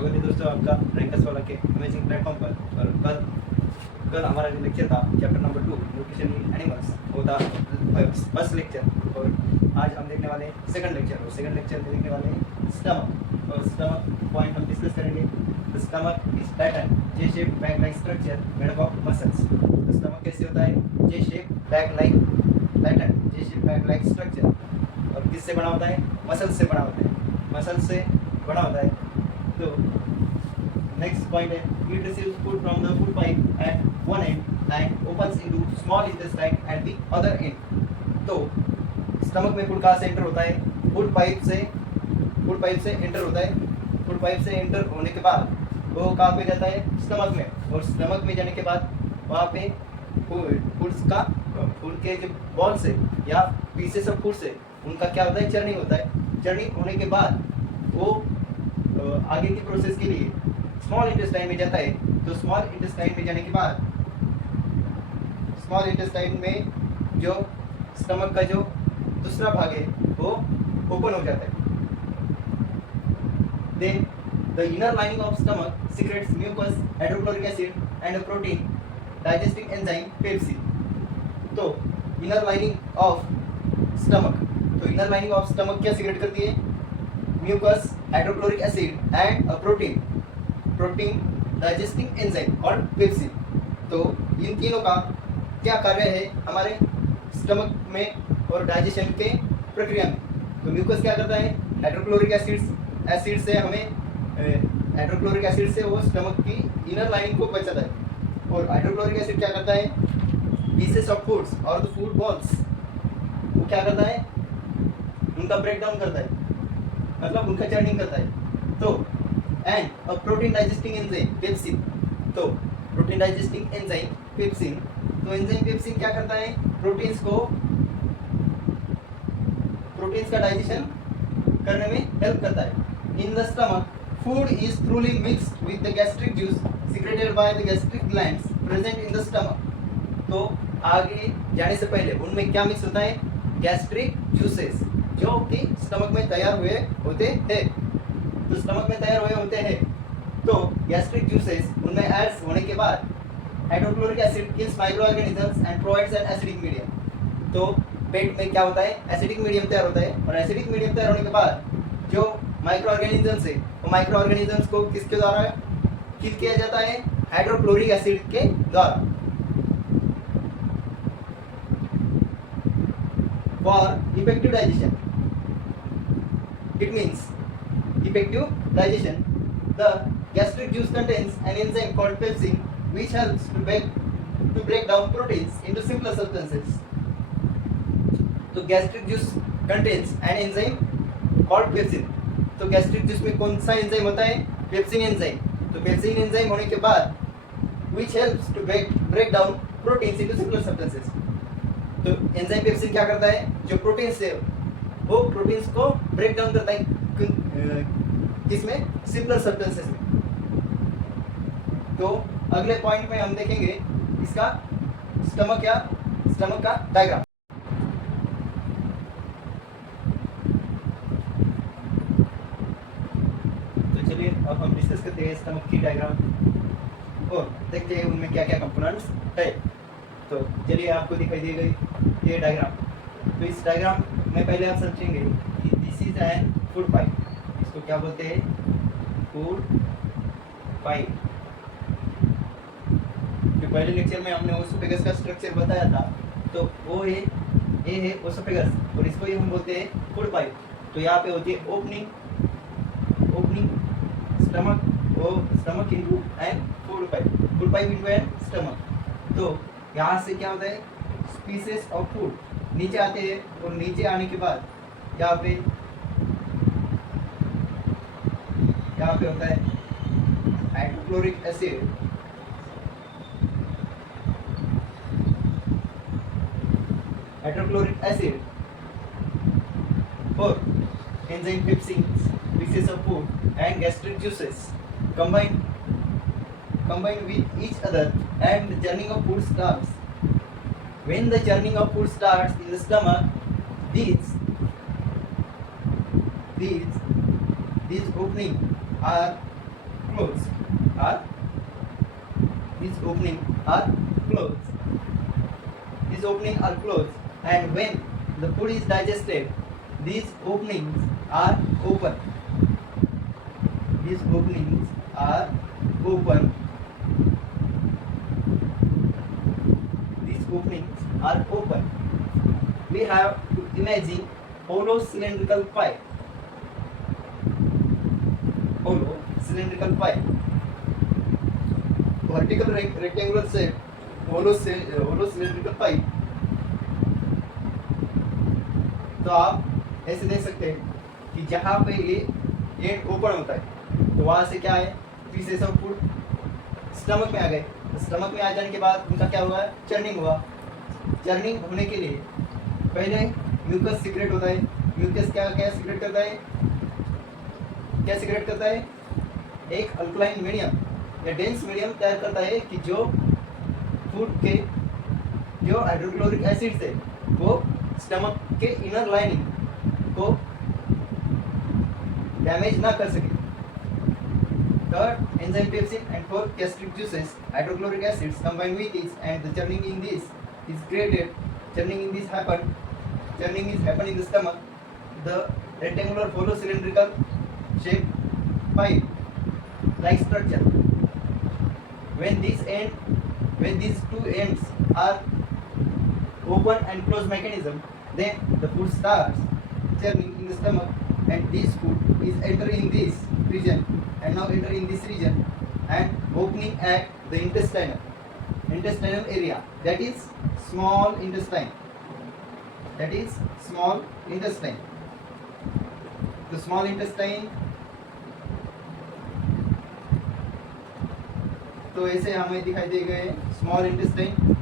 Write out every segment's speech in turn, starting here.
स्वागत है दोस्तों आपका रैंकर्स वाला के अमेजिंग प्लेटफॉर्म पर। और कल हमारा जो लेक्चर था chapter number 2 nutrition in animals, वो था फर्स्ट लेक्चर। और आज हम देखने वाले हैं सेकंड लेक्चर। और सेकंड लेक्चर में देखने वाले हैं स्टमक। और स्टमक पॉइंट हम डिस्कस करेंगे। The stomach is pattern J shape bag like structure made up of muscles. तो स्टमक कैसे होता है? जे शेप बैग लाइक पैटर्न, जे शेप बैग लाइक स्ट्रक्चर। और किससे बना होता है? मसल्स से बना होता है, मसल्स से बना होता है। तो नेक्स्ट पॉइंट है, it receives food from the food pipe at one end and opens into small intestine at the other end. तो स्टमक में फूड कहाँ से एंटर होता है? फूड पाइप से एंटर होता है। फूड पाइप से एंटर होने के बाद वो कहाँ पे जाता है? स्टमक में। और स्टमक में जाने के बाद वहाँ पे फूड के जो बॉल्स है या पीसेस ऑफ फूड से उनका क्या होता है? चर्निंग होता है। चर्निंग होने के बाद वो आगे की प्रोसेस के लिए स्मॉल इंटेस्टाइन में जाता है। तो स्मॉल इंटेस्टाइन में जाने के बाद स्मॉल इंटेस्टाइन में जो स्टमक का जो दूसरा भाग है वो ओपन हो जाता है। Then the inner lining of stomach secretes mucus, hydrochloric acid and a protein digesting enzyme pepsin. तो इनर लाइनिंग ऑफ स्टमक, तो इनर लाइनिंग ऑफ स्टमक क्या सीक्रेट करती है? Mucus, hydrochloric acid and a protein digesting enzyme called pepsin. तो इन तीनों का क्या कार्य है हमारे स्टमक में और डाइजेशन के प्रक्रिया में? तो म्यूकस क्या करता है? हाइड्रोक्लोरिक एसिड से हमें हाइड्रोक्लोरिक एसिड से वो स्टमक की इनर लाइनिंग को बचाता है। और हाइड्रोक्लोरिक एसिड क्या करता है? पीसेस ऑफ फूड्स और द फूड बॉल्स वो क्या करता है? उनका ब्रेक डाउन करता है, मतलब उनका चर्निंग करता है। तो and a protein digesting enzyme pepsin. तो प्रोटीन डाइजेस्टिंग एंजाइम पेप्सिन, तो एंजाइम पेप्सिन क्या करता है? प्रोटीन्स का डाइजेशन करने में हेल्प करता है। In the stomach food is थ्रूली mixed with the gastric juice secreted by the gastric glands present in the stomach. तो आगे जाने से पहले उनमें क्या मिक्स होता है? गैस्ट्रिक जूसेस जो कि स्टमक में तैयार हुए होते हैं। तो स्टमक में तैयार हुए होते हैं तो गैस्ट्रिक जूसेस उनमें ऐड होने के बाद hydrochloric acid kills micro organisms and provides an acidic medium. तो पेट में क्या होता है? एसिडिक मीडियम तैयार होता है। और एसिडिक मीडियम तैयार होने के बाद जो माइक्रो ऑर्गेनिजम्स है वो माइक्रो ऑर्गेनिजम्स को किसके द्वारा किल किया जाता है? हाइड्रोक्लोरिक एसिड के द्वारा। For effective digestion, it means effective digestion, the gastric juice contains an enzyme called pepsin which helps to break down proteins into simpler substances. तो gastric juice contains an enzyme called pepsin। तो gastric juice में कौन सा enzyme होता है? Pepsin enzyme. तो pepsin enzyme होने के बाद which helps to break down proteins into simpler substances। तो एंजाइम पेप्सिन क्या करता है? जो प्रोटीन्स है वो प्रोटीन्स को ब्रेक डाउन करता है किसमें? सिंपलर सब्सटेंसेस में। तो अगले पॉइंट में हम देखेंगे इसका स्टमक का डायग्राम। तो चलिए अब हम डिस्कस करते हैं स्टमक की डायग्राम और देखते हैं उनमें क्या क्या कंपोनेंट्स है। तो चलिए आपको दिखाई दी गई ये डायग्राम। तो इस डायग्राम में पहले आप समझेंगे कि this is an food pipe. इसको क्या बोलते हैं? Food pipe. जो पहले लेक्चर में हमने ओसोफेगस का स्ट्रक्चर बताया था, तो वो है ये है ओसोफेगस और इसको ही हम बोलते हैं फूड पाइप। तो यहाँ पे होती है opening stomach into and food pipe into and stomach. तो यहाँ से क्या होता है? पीसेस ऑफ फूड नीचे आते हैं और नीचे आने के बाद यहाँ पे होता है हाइड्रोक्लोरिक एसिड। और enzyme pepsin, pieces of food and gastric juices combine with each other and the churning of food starts. When the churning of food starts in the stomach, these openings are closed. Are these opening are closed. These openings are closed, and when the food is digested, these openings are open. These openings are open. These openings are open. We have to imagine hollow cylindrical pipe. Hollow cylindrical pipe. Vertical rectangular shape. hollow cylindrical pipe. तो आप ऐसे देख सकते हैं कि जहाँ पे ये एंड ओपन होता है तो वहाँ से क्या है, पीसेस ऑफ फूड स्टमक में आ गए. स्टमक में आ जाने के बाद उनका क्या हुआ, चर्निंग हुआ. चर्निंग होने के लिए पहले म्यूकस सीक्रेट होता है. म्यूकस क्या क्या सीक्रेट करता है, क्या सीक्रेट करता है, एक अल्कलाइन मीडियम या डेंस मीडियम तैयार करता है कि जो फूड के जो हाइड्रोक्लोरिक एसिड है वो स्टमक के इनर लाइनिंग को डैमेज ना कर सके. Third, enzyme pepsin and four gastric juices, hydrochloric acids combine with this and the churning in this is created. Churning in this happen. Churning is happen in the stomach. The rectangular hollow cylindrical shape pipe like structure. When these two ends are open and closed mechanism, then the food starts churning in the stomach, and this food is entering this region and now entering this region and opening at the intestinal area, that is small intestine. The small intestine. तो ऐसे हमें दिखाई दे गए small intestine.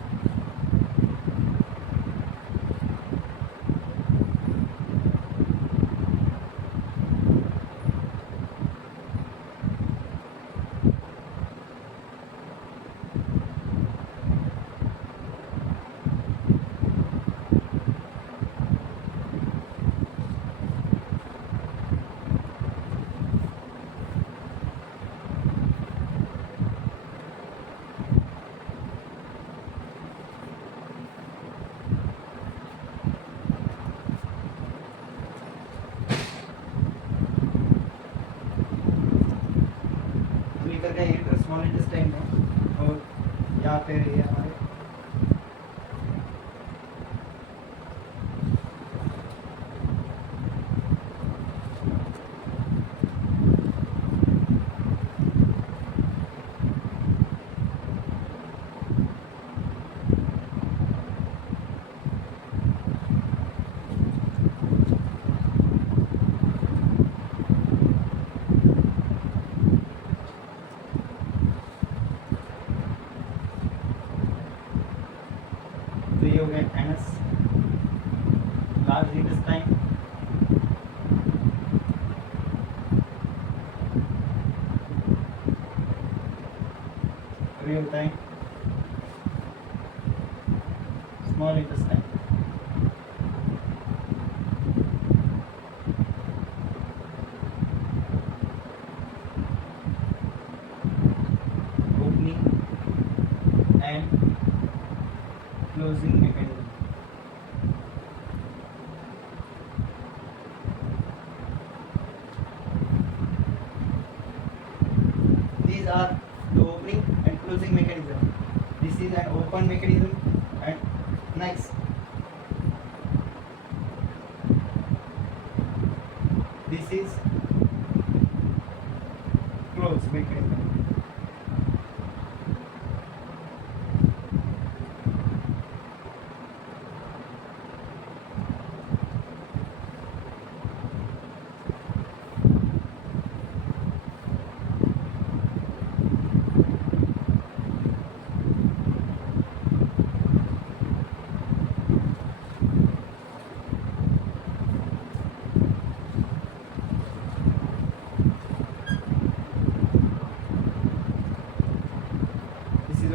लेकर गए एक small intestine में और यहाँ पे ये हमारे हो गए एनस लार्ज इंटेस्टाइन. अभी होता है small intestine. Opening and closing mechanism. These are the opening and closing mechanism. This is an open mechanism and next this is closed mechanism.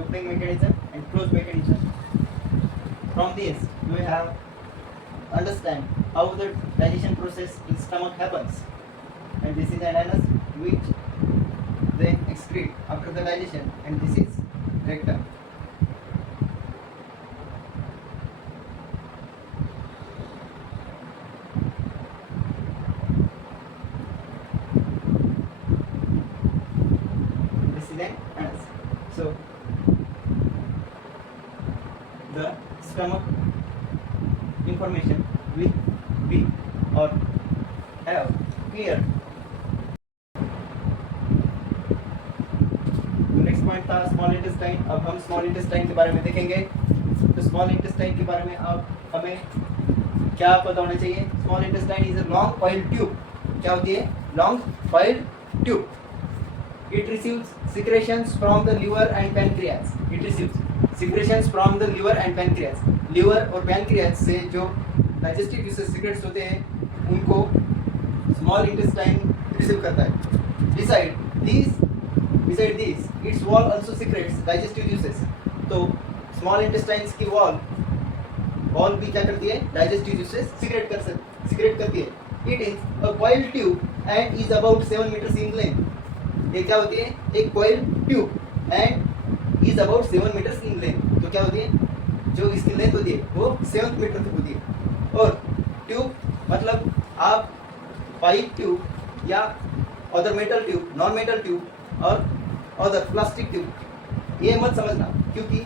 Opening mechanism and close mechanism. From this, you have understand how the digestion process in stomach happens. And this is an anus which they excrete after the digestion, and this is rectum. This is an anus. So the stomach information will be or have clear. Next point था small intestine. अब हम small intestine के बारे में देखेंगे। तो small intestine के बारे में अब हमें क्या पता होना चाहिए? Small intestine is a long coiled tube. क्या होती है? Long coiled tube. It receives secretions from the liver and pancreas. It receives secretions from the liver and pancreas. Liver और पैनक्रियाज से जो डाइजेस्टिव जूसेस सीक्रेट्स होते हैं उनको small intestine receive करता है। Beside these, its wall also secretes digestive juices. तो small intestines की वॉल भी क्या करती है? डाइजेस्टिव जूसेस सीक्रेट करती है। It is a coiled tube and is about 7 meters in length. ये क्या होती है? एक coiled tube and is about 7 meters in length. तो क्या होती है? जो इसकी लेंथ होती है वो 7 मीटर तक होती है। और ट्यूब मतलब आप पाइप ट्यूब या other metal tube, non metal tube और अदर प्लास्टिक ट्यूब ये मत समझना, क्योंकि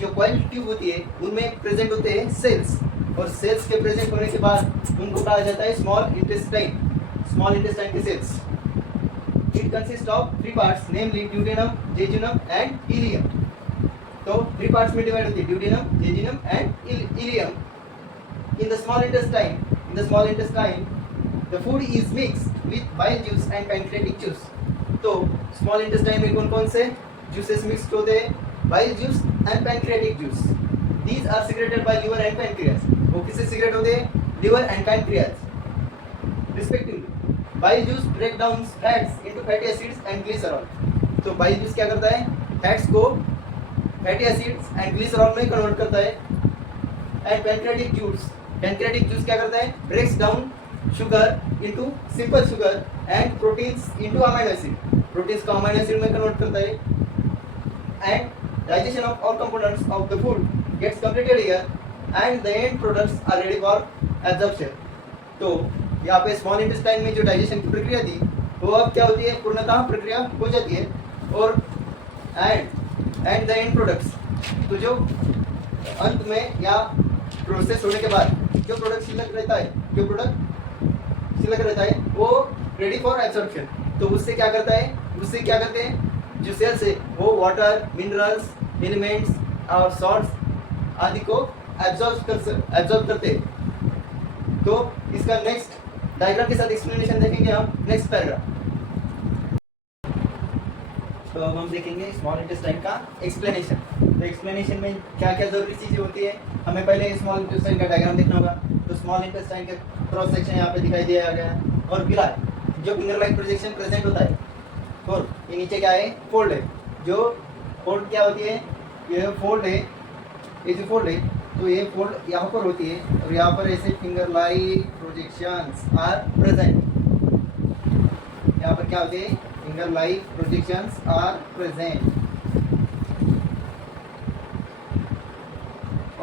जो कॉइल्ड ट्यूब होती है उनमें प्रेजेंट होते हैं सेल्स, और सेल्स के प्रेजेंट होने के बाद उनको कहा जाता है स्मॉल इंटेस्टाइन के cells. It consist of 3 parts, namely duodenum, jejunum and ileum. तो 3 पार्ट्स में डिवाइड होती है, duodenum, jejunum and ileum. In the small intestine the food is mixed with bile juice and pancreatic juice. तो small intestine में कौन कौन से juices mixed होते हैं? Bile juice and pancreatic juice. These are secreted by liver and pancreas. वो किससे secret होते हैं? Liver and pancreas respectively. Bile juice break down fats into fatty acids and glycerol. तो bile juice क्या करता है? Fats को fatty acids and glycerol में convert करता है। And pancreatic juice क्या करता है? Breaks down sugar into simple sugar and proteins into amino acid. Proteins को amino acid में convert करता है। And digestion of all components of the food gets completed here and the end products are ready for absorption. तो यहाँ पे small intestine में जो digestion की प्रक्रिया थी वो अब क्या होती है? पूर्णतः प्रक्रिया हो जाती है। और एंड द एंड प्रोडक्ट्स, तो जो अंत में या प्रोसेस होने के बाद जो प्रोडक्ट सिलक रहता है वो रेडी फॉर एब्सॉर्प्शन। तो उससे क्या करते हैं? जो सेल्स है वो वाटर, मिनरल्स, एलिमेंट्स और सॉल्ट्स आदि को एब्जॉर्ब करते हैं। तो इसका नेक्स्ट डायग्राम के साथ एक्सप्लेनेशन देखेंगे हम नेक्स्ट पैराग्राफ। तो अब हम देखेंगे स्मॉल इंटेस्टाइन का एक्सप्लेनेशन। तो एक्सप्लेनेशन में क्या क्या जरूरी चीज़ें होती है, हमें पहले स्मॉल इंटेस्टाइन का डायग्राम देखना होगा। तो स्मॉल इंटेस्टाइन के क्रॉस सेक्शन यहाँ पे दिखाई दिया गया है, और विलाय जो फिंगर लाइक प्रोजेक्शन प्रेजेंट होता है। और ये नीचे क्या है? फोल्ड है। जो फोल्ड क्या होती है? ये फोल्ड है, ये जो फोल्ड है तो ये फोल्ड यहाँ पर होती है, और यहाँ पर ऐसे finger like projections are present. यहाँ पर क्या होती है? Finger like projections are present.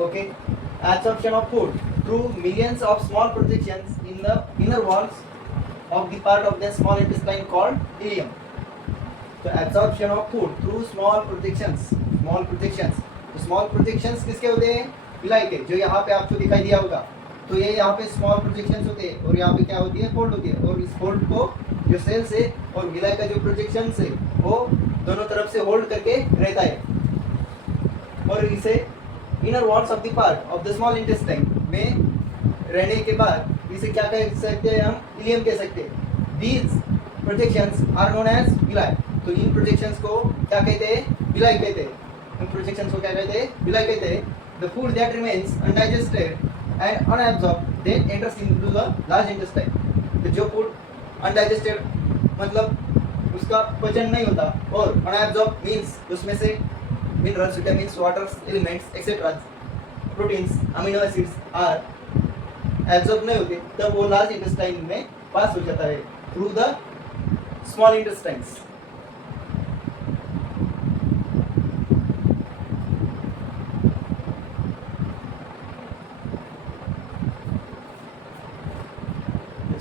Okay. Absorption of food through millions of small projections in the inner walls of the part of the small intestine called ileum. So absorption of food through small projections. तो small projections किसके होते हैं? Villi के, जो यहाँ पे आपको दिखाई दिया होगा। तो ये यहाँ पे small projections होते हैं, और यहाँ पे क्या होती है? फोल्ड होती है। और इस फोल्ड को जो सेल्स है और विलाई का जो प्रोजेक्शंस है वो दोनों तरफ से होल्ड करके रहता है। और इसे inner walls of the part of the small intestine में रहने के बाद इसे क्या कह सकते हैं? हम इलियम कह सकते हैं। These projections are known as villi. तो इन प्रोजेक्शंस को क्या कहते हैं? विलाई कहते हैं। इन प्रोजेक्शंस को क्या कहते हैं? विलाई कहते हैं। The food that remains undigested and unabsorbed then enters into the large intestine. तो जो फूड अनडाइजेस्टेड मतलब उसका पचन नहीं होता, और अनएब्सॉर्ब्ड मीन्स उसमें से minerals, vitamins, waters, elements, etc. proteins, amino acids are absorbed नहीं होते, तब वो लार्ज इंटेस्टाइन में पास हो जाता है थ्रू द स्मॉल इंटेस्टाइन्स।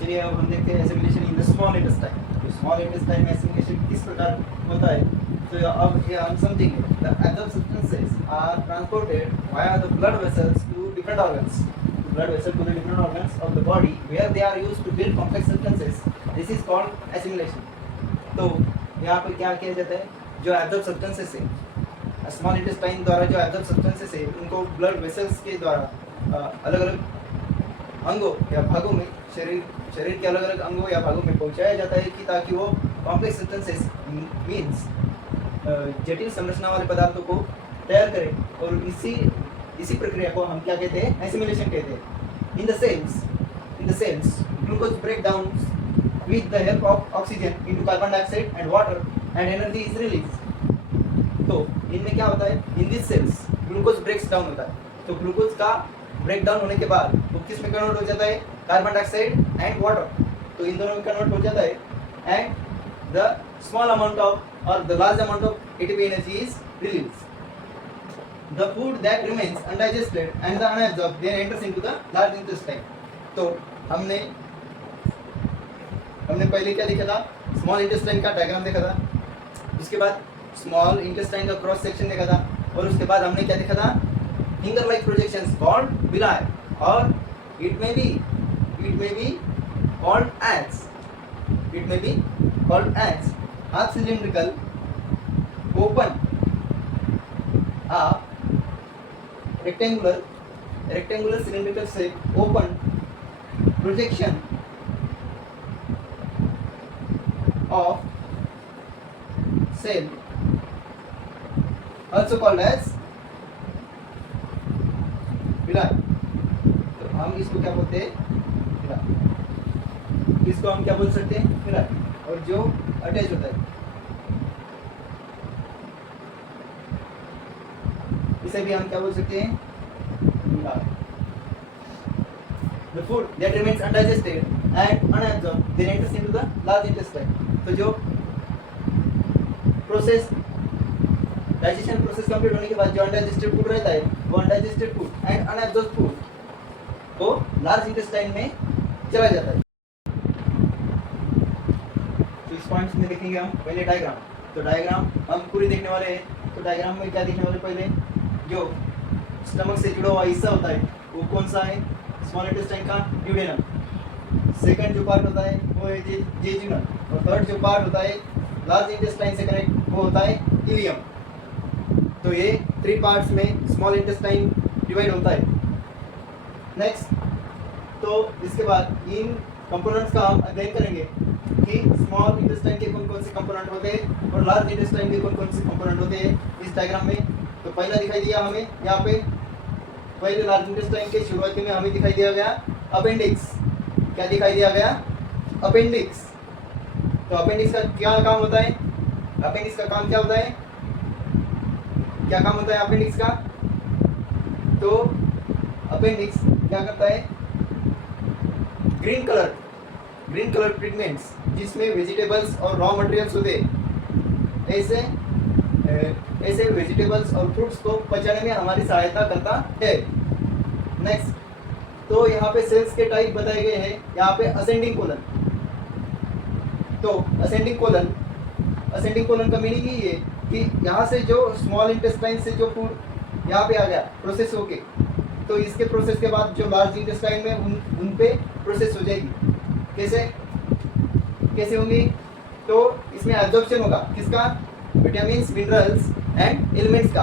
चलिए अब हम देखते हैं assimilation in the small intestine. तो स्मॉल इंटेस्टाइन में एसिमिलेशन किस प्रकार होता है, तो अब ये हम समझेंगे। The other substances are transported via the blood vessels to different organs, blood vessel to the different organs of the body where they are used to build complex substances. This is called assimilation. तो यहाँ पर क्या किया जाता है, जो absorb substances है small intestine द्वारा, जो एब्जॉर्ब सब्सटेंसेस है उनको ब्लड वेसल्स के द्वारा अलग अलग अंगों या भागों में, शरीर के अलग अलग अंगों या भागों में पहुंचाया जाता है कि ताकि वो कॉम्प्लेक्स सब्सटेंसेस मीन्स जटिल संरचना वाले पदार्थों को तैयार करें। और इसी प्रक्रिया को हम क्या कहते हैं, एसिमिलेशन कहते हैं। In the cells glucose break down with the help of oxygen into carbon dioxide and water and energy is release. तो इनमें क्या होता है, in this cells glucose breaks down होता है। तो ग्लूकोज का ब्रेक डाउन होने के बाद वो किस में कन्वर्ट हो जाता है, कार्बन डाइऑक्साइड एंड वाटर। तो इन दोनों में कन्वर्ट हो जाता है and the small amount of और the large amount of ATP energy is release. The food that remains undigested and the unabsorbed then enters into the large intestine. तो हमने पहले क्या देखा था, स्मॉल इंटेस्टाइन का डायग्राम देखा था, उसके बाद स्मॉल इंटेस्टाइन का क्रॉस सेक्शन देखा था, और उसके बाद हमने क्या देखा था, finger like projections called villi, or it may be called as half cylindrical open rectangular cylindrical shape open projection of cell, also called as villi। तो हम इसको क्या बोलते हैं, villi। इसको हम क्या बोल सकते हैं, villi। और जो अटैच होता है इसे भी हम क्या बोल सकते हैं, villi। The food that remains undigested and unabsorbed then enters into the large intestine। तो जो प्रोसेस डाइजेशन प्रोसेस कंप्लीट होने के बाद जो अनडाइजेस्टेड फूड रहता है, वो undigested food and unabsorbed food को लार्ज इंटेस्टाइन में चला जाता है। तो इस पॉइंट्स में देखेंगे हम पहले डायग्राम। तो डायग्राम हम पूरी देखने वाले हैं। तो डायग्राम में क्या देखने वाले, पहले जो स्टमक से जुड़ा हुआ हिस्सा होता है वो कौन सा है, स्मॉल इंटेस्टाइन का ड्यूडेनम। सेकंड जो पार्ट होता है वो है जेजुनम, और थर्ड जो पार्ट होता है लार्ज इंटेस्टाइन से कनेक्ट वो होता है इलियम। तो ये 3 पार्ट्स में स्मॉल इंटेस्टाइन डिवाइड होता है। नेक्स्ट, तो इसके बाद इन कंपोनेंट्स का हम अध्ययन करेंगे कि स्मॉल इंटेस्टाइन के कौन कौन से कंपोनेंट होते हैं और लार्ज इंटेस्टाइन के कौन कौन से कंपोनेंट होते हैं इस डायग्राम में। तो पहला दिखाई दिया हमें यहाँ पे, पहले लार्ज इंटेस्टाइन के शुरुआती में हमें दिखाई दिया गया अपेंडिक्स। क्या दिखाई दिया गया, अपेंडिक्स। तो अपेंडिक्स का क्या काम होता है, अपेंडिक्स का काम क्या होता है, क्या काम होता है अपेंडिक्स का। तो अपेंडिक्स क्या करता है, ग्रीन कलर पिगमेंट्स जिसमें वेजिटेबल्स और रॉ मटेरियल्स होते हैं, ऐसे वेजिटेबल्स और फ्रूट्स को पचाने में हमारी सहायता करता है। नेक्स्ट, तो यहाँ पे सेल्स के टाइप बताए गए हैं। यहाँ पे असेंडिंग कोलन। तो असेंडिंग कोलन का मीनिंग ये है कि यहाँ से जो स्मॉल इंटेस्टाइन से जो फूड यहाँ पे आ गया प्रोसेस होके, तो इसके प्रोसेस के बाद जो लार्ज इंटेस्टाइन में उन पे प्रोसेस हो जाएगी। कैसे होंगी, तो इसमें एब्जॉर्प्शन होगा किसका, विटामिन्स, मिनरल्स एंड एलिमेंट्स का।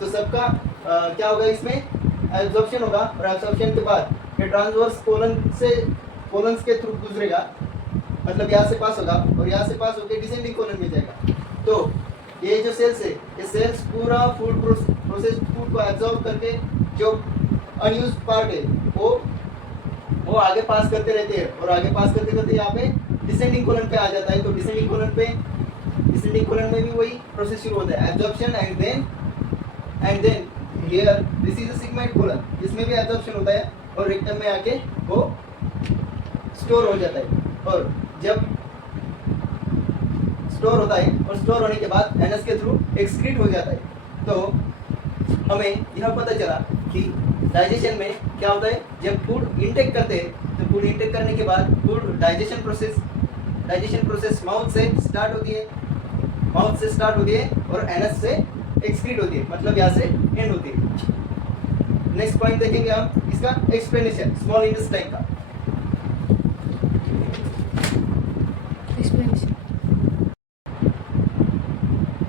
तो सबका क्या होगा, इसमें एब्जॉर्प्शन होगा, और एब्जॉर्प्शन के बाद ये ट्रांसवर्स कोलन्स के थ्रू गुजरेगा, मतलब यहाँ से पास होगा और यहाँ से पास होकर डिसेंडिंग कोलन में जाएगा। तो ये जो सेल्स है, ये सेल्स पूरा फूड प्रोसेस फूड को एब्जॉर्ब करके जो अनयूज पार्ट है वो आगे पास करते रहते हैं, और आगे पास करते करते यहाँ पे डिसेंडिंग कोलन पे आ जाता है। तो डिसेंडिंग कोलन में भी वही प्रोसेस शुरू होता है, absorption and then here this is a segment colon, इसमें भी एब्जॉर्प्शन होता है और रेक्टम में आके वो स्टोर हो जाता है। और जब स्टोर होता है और स्टोर होने के बाद एनस के थ्रू एक्सक्रीट हो जाता है। तो हमें यह पता चला कि डाइजेशन में क्या होता है, जब फूड इनटेक करते हैं तो फूड इंटेक करने के बाद फूड डाइजेशन प्रोसेस माउथ से स्टार्ट होती है, और एनस से एक्सक्रीट होती है, मतलब यहाँ से एंड होती है। नेक्स्ट पॉइंट देखेंगे हम इसका एक्सप्लेनेशन स्मॉल इंटेस्टाइन का।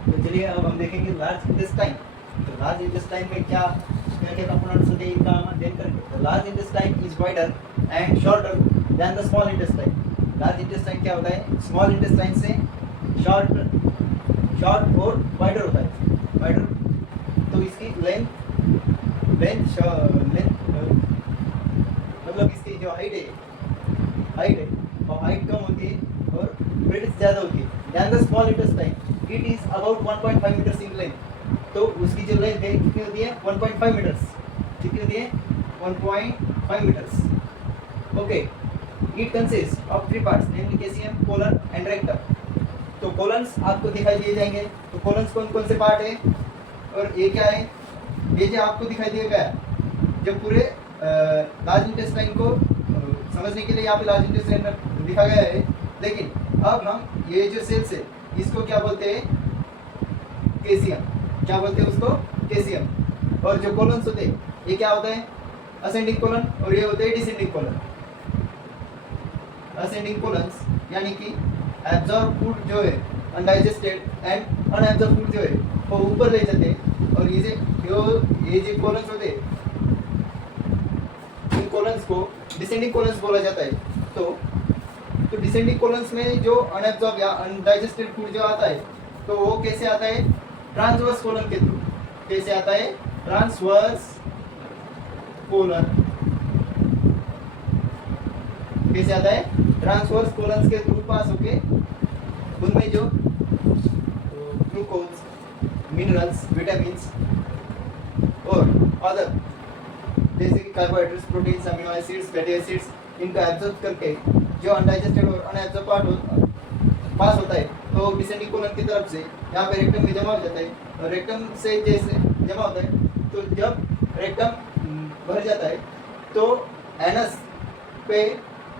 तो चलिए अब हम देखेंगे लार्ज इंटेस्टाइन। तो लार्ज इंटेस्टाइन में क्या क्या कंपोनेंट्स होते हैं इनका हम अध्ययन करेंगे। तो large intestine is wider and shorter than the small intestine. Large intestine क्या होता है, स्मॉल इंटेस्टाइन से शॉर्ट और वाइडर होता है। वाइडर तो इसकी लेंथ मतलब इसकी जो हाइट है और हाइट कम होती है और ब्रेड्थ ज़्यादा होती है। Then the small intestine it is about 1.5 meters in length. तो उसकी जो लेंथ है कितनी होती है, 1.5 मीटर्स। कितनी होती है, 1.5 metres. Okay, it consist of 3 parts namely caecum, colon and rectum. तो कोलन्स आपको दिखाई दिए जाएंगे। तो कोलन्स कौन कौन से पार्ट है और ये क्या है, ये जो आपको दिखाई देगा जो पूरे लार्ज इंटेस्टाइन को समझने के लिए यहाँ पे लार्ज इंटेस्टाइन लिखा गया है। लेकिन अब हम ये जो सेल्स है इसको क्या बोलते हैं, कैसियम। क्या बोलते हैं उसको, कैसियम। और जो कोलन्स होते हैं ये क्या होता है, असेंडिंग कोलन, और ये होते हैं डिसेंडिंग कोलन। असेंडिंग कोलन्स यानी कि एब्जॉर्ब फूड जो है अनडाइजेस्टेड एंड अनएब्जॉर्ब फूड जो है वो ऊपर ले जाते हैं, और ये जो कोलन्स होते हैं इन कोलन्स को डिसेंडिंग कोलन्स बोला जाता है। तो डिसेंडिंग कोलन्स में जो अनएब्जॉर्ब या अनडाइजेस्टेड फूड जो आता है तो वो कैसे आता है, ट्रांसवर्स कोलन के थ्रू। कैसे आता है, ट्रांसवर्स कोलन। कैसे आता है, ट्रांसवर्स कोलन्स के थ्रू पास होके उनमें जो ग्लूकोज, मिनरल्स, विटामिन्स और अदर जैसे कि carbohydrates, proteins, amino acids, fatty acids, इनको एब्जॉर्ब करके जो अनडाइजेस्टेड और अनएब्जॉर्ब पार्ट पास होता है तो डिसेंडिंग कोलन की तरफ से यहाँ पे रेक्टम में जमा हो जाता है। और रेक्टम से जैसे जमा होता है तो जब रेक्टम भर जाता है तो एनस पे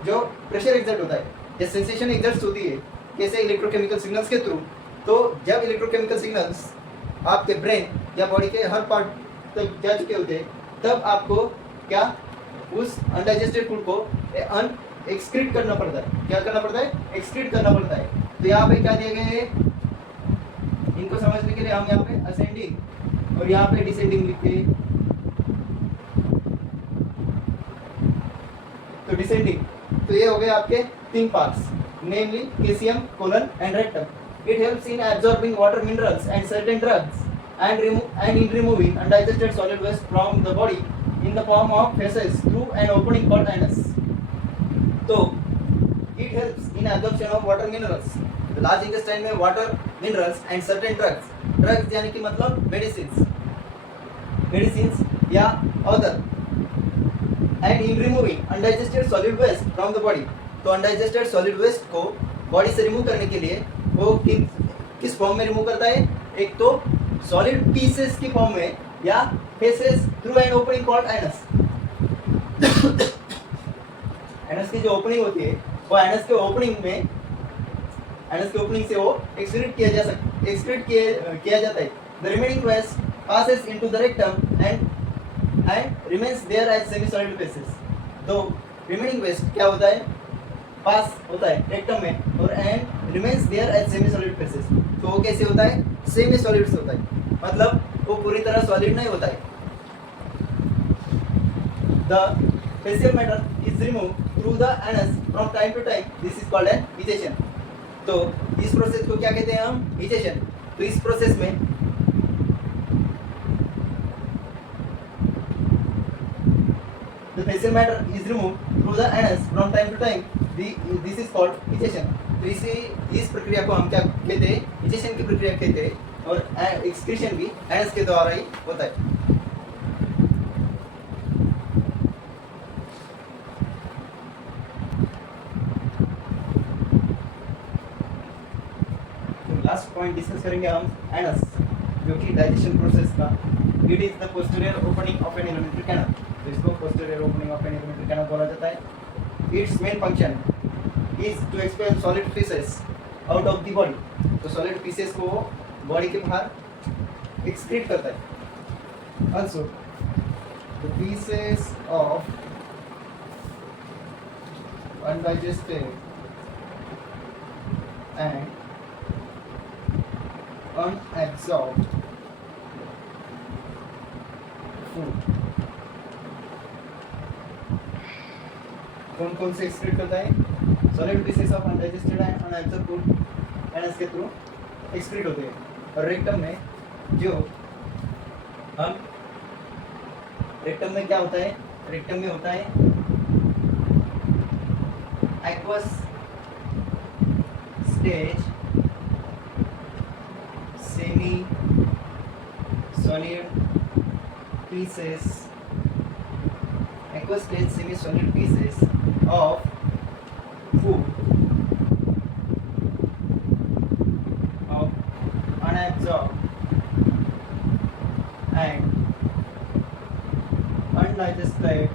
जो प्रेशर एग्जर्ट होता है, जो सेंसेशन एग्जर्ट होती है कैसे, इलेक्ट्रोकेमिकल सिग्नल्स के थ्रू। तो जब इलेक्ट्रोकेमिकल सिग्नल्स आपके ब्रेन या बॉडी के हर पार्ट तक जा चुके होते हैं तब आपको क्या, उस अनडाइजेस्टेड फूड को एक्सक्रीट करना पड़ता है। क्या करना पड़ता है, एक्सक्रीट करना पड़ता है। तो यहाँ पे क्या दिए गए हैं, इनको समझने के लिए हम यहाँ पे असेंडिंग और यहाँ पे डिसेंडिंग लिखते हैं। तो डिसेंडिंग तो ये हो गए आपके 3 parts, namely calcium, colon and rectum. It helps in absorbing water, minerals and certain drugs and in removing undigested solid waste from the body in the form of feces through an opening called anus. So it helps in absorption of water, minerals. The large intestine में water, minerals and certain drugs. Drugs यानी कि मतलब medicines या other. And in removing undigested solid waste from the body. तो undigested solid waste को body से remove करने के लिए वो किस फॉर्म में रिमूव करता है, एक तो सॉलिड पीसेस की फॉर्म में या faces through an opening called anus. Anus की जो ओपनिंग होती है वो एनस के ओपनिंग से वो एक्सक्रीट किया जाता है। The remaining waste passes into the rectum and remains there as semi-solid feces। तो रिमेनिंग वेस्ट क्या होता है, पास होता है रेक्टम में और and remains there as semi solid feces. तो वो कैसे होता है, सेमी सॉलिड्स होता है, मतलब वो पूरी तरह सॉलिड नहीं होता है। The faecal matter is removed through the anus from time to time, this is called an egestion. तो इस प्रोसेस को क्या कहते हैं हम, इजेशन। तो इस प्रोसेस में the facial matter is removed through the anus from time to time, this is called ejection। तो इस प्रक्रिया को हम क्या कहते हैं, इजेशन की प्रक्रिया कहते हैं। और एक्सक्रीशन भी एनस के द्वारा ही होता है। तो लास्ट पॉइंट डिस्कस करेंगे हम एनस, जो कि डाइजेशन प्रोसेस का। It is the posterior opening of an alimentary canal. तो इसको posterior opening of an alimentary canal बोला जाता है। Its main function is to expel solid pieces out of the body. तो सॉलिड पीसेस को body के बाहर एक्सक्रीट करता है। Also the pieces of undigested and unabsorbed food कौन कौन से एक्सक्रीट करता है? Solid pieces of undigested and unabsorbed food NS के थ्रू एक्सक्रीट होते हैं। और रेक्टम में जो हम रेक्टम में क्या होता है? रेक्टम में होता है aqueous stage, semi solid pieces, aqueous stage semi solid pieces of food of unabsorbed and undigested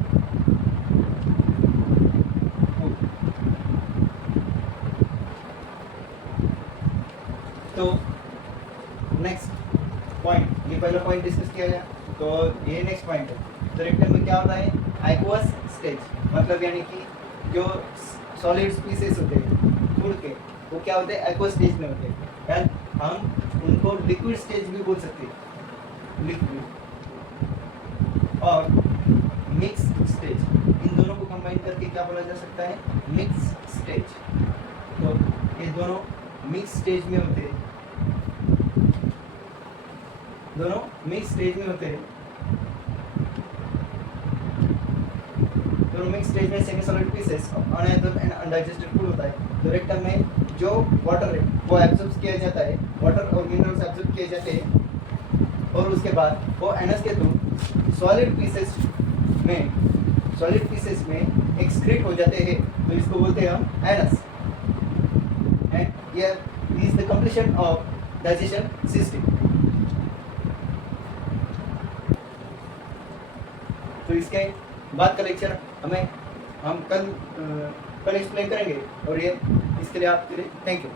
तो नेक्स्ट पॉइंट, ये पहला पॉइंट डिस्कस किया गया, तो ये नेक्स्ट पॉइंट है। तो रेक्टम में क्या होता है? एक्वस स्टेज, मतलब यानी कि जो सॉलिड पीसेस होते हैं फूड के, वो क्या होते हैं? एक्वस स्टेज में होते हैं, या हम उनको लिक्विड स्टेज भी बोल सकते हैं, लिक्विड और मिक्स्ड स्टेज। इन दोनों को कंबाइन करके क्या बोला जा सकता है? Mix stage. तो ये दोनों मिक्स स्टेज में होते हैं, दोनों मिक्स स्टेज में होते हैं। दोनों मिक्स स्टेज में semi solid pieces unabsorbed and undigested food होता है। तो रेक्टम में जो वाटर है वो एब्जॉर्ब किया जाता है, वाटर और मिनरल्स एब्जॉर्ब किए जाते हैं, और उसके बाद वो एनस के थ्रू सॉलिड पीसेस में एक्सक्रीट हो जाते हैं। तो इसको बोलते हैं हम anus. And here is the completion of digestion system. तो इसके बाद का लेक्चर हम कल एक्सप्लेन करेंगे, और ये इसके लिए आपके लिए थैंक यू।